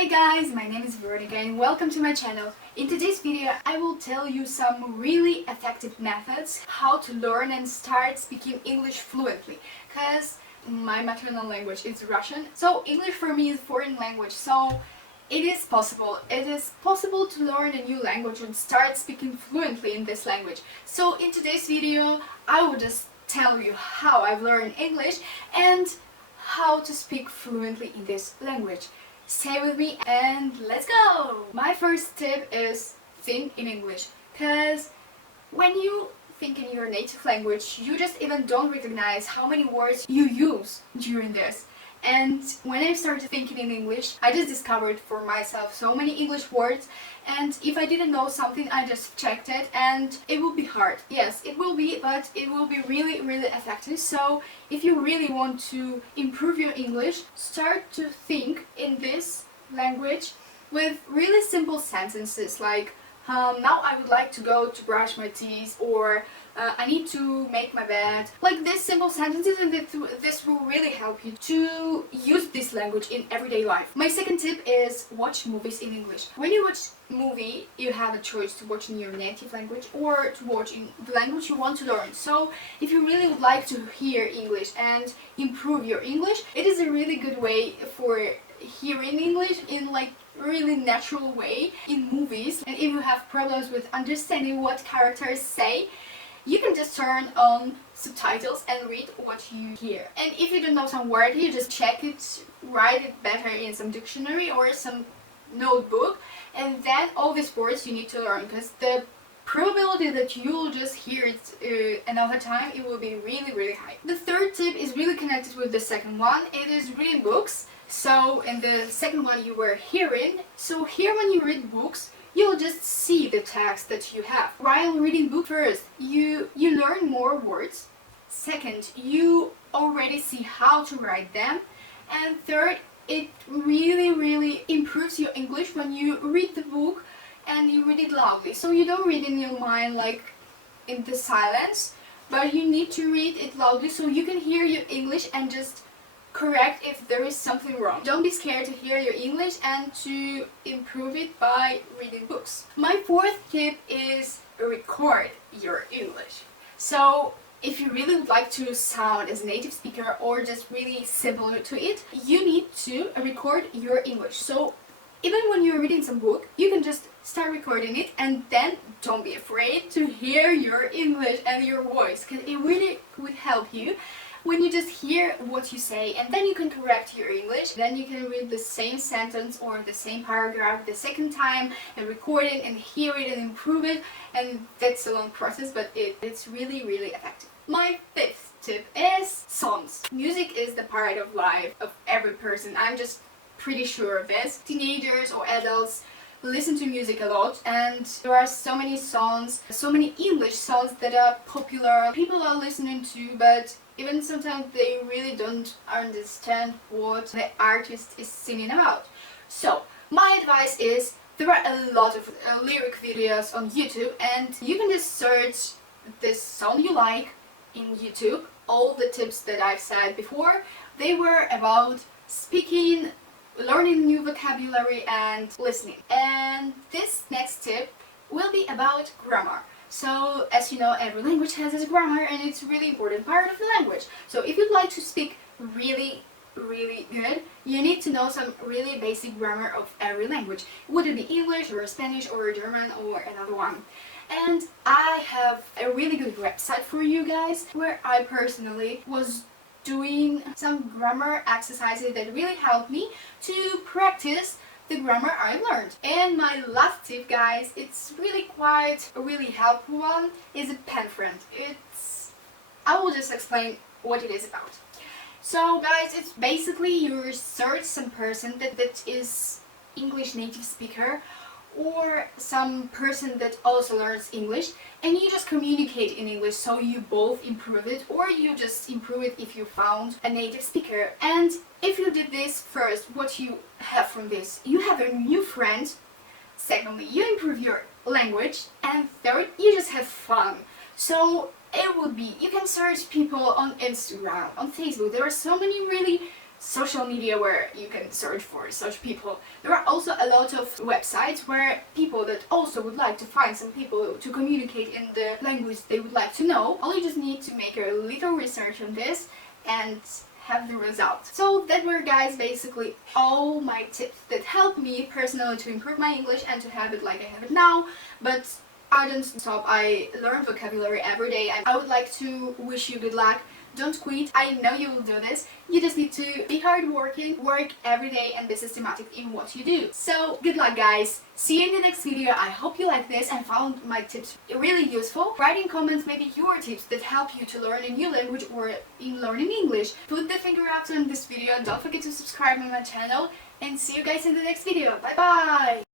Hey guys, my name is Veronica and welcome to my channel. In today's video I will tell you some really effective methods how to learn and start speaking English fluently, because my maternal language is Russian, so English for me is foreign language, so it is possible to learn a new language and start speaking fluently in this language. So in today's video I will just tell you how I've learned English and how to speak fluently in this language. Stay with me and let's go! My first tip is think in English, because when you think in your native language you just even don't recognize how many words you use during this. And when I started thinking in English, I just discovered for myself so many English words, and if I didn't know something I just checked it, and it will be hard. Yes, it will be, but it will be really effective. So if you really want to improve your English, start to think in this language with really simple sentences like now I would like to go to brush my teeth, or I need to make my bed. Like these simple sentences, and this will really help you to use this language in everyday life. My second tip is watch movies in English. When you watch a movie, you have a choice to watch in your native language or to watch in the language you want to learn. So if you really would like to hear English and improve your English, it is a really good way for hearing English in like really natural way in movies. And if you have problems with understanding what characters say, you can just turn on subtitles and read what you hear. And if you don't know some word, you just check it, write it better in some dictionary or some notebook, and then all these words you need to learn, because the probability that you'll just hear it another time, it will be really high. The third tip is really connected with the second one. It is reading books. So in the second one you were hearing, so here when you read books, you'll just see the text that you have. While reading book, first, you learn more words. Second, you already see how to write them. And third, it really improves your English when you read the book and you read it loudly. So you don't read in your mind like in the silence, but you need to read it loudly so you can hear your English and just correct if there is something wrong. Don't be scared to hear your English and to improve it by reading books. My fourth tip is record your English. So if you really would like to sound as a native speaker or just really similar to it, you need to record your English. So even when you're reading some book, you can just start recording it, and then don't be afraid to hear your English and your voice, because it really would help you when you just hear what you say, and then you can correct your English. Then you can read the same sentence or the same paragraph the second time and record it and hear it and improve it, and that's a long process, but it's really effective. My fifth tip is songs. Music is the part of life of every person. I'm just pretty sure of this. Teenagers or adults listen to music a lot, and there are so many songs, so many English songs that are popular, people are listening to, but even sometimes they really don't understand what the artist is singing about. So my advice is, there are a lot of lyric videos on YouTube, and you can just search this song you like in YouTube. All the tips that I've said before, they were about speaking, learning new vocabulary and listening. And this next tip will be about grammar. So as you know, every language has its grammar, and it's a really important part of the language. So if you'd like to speak really good, you need to know some really basic grammar of every language. Would it be English or Spanish or German or another one? And I have a really good website for you guys where I personally was doing some grammar exercises that really helped me to practice the grammar I learned. And my last tip, guys, it's really quite a really helpful one, is a Penfriend. I will just explain what it is about. So guys, it's basically you research some person that is English native speaker, or some person that also learns English, and you just communicate in English, so you both improve it, or you just improve it if you found a native speaker. And if you did this first, what you have from this, you have a new friend. Secondly, you improve your language, and third, you just have fun. So it would be, you can search people on Instagram, on Facebook. There are so many really social media where you can search for such people. There are also a lot of websites where people that also would like to find some people to communicate in the language they would like to know. All you just need to make a little research on this and have the result. So that were, guys, basically all my tips that helped me personally to improve my English and to have it like I have it now. But I don't stop. I learn vocabulary every day. I would like to wish you good luck. Don't quit. I know you will do this. You just need to be hardworking, work every day, and be systematic in what you do. So good luck, guys. See you in the next video. I hope you like this and found my tips really useful. Write in comments maybe your tips that help you to learn a new language or in learning English. Put the finger up on this video. Don't forget to subscribe on my channel, and see you guys in the next video. Bye bye.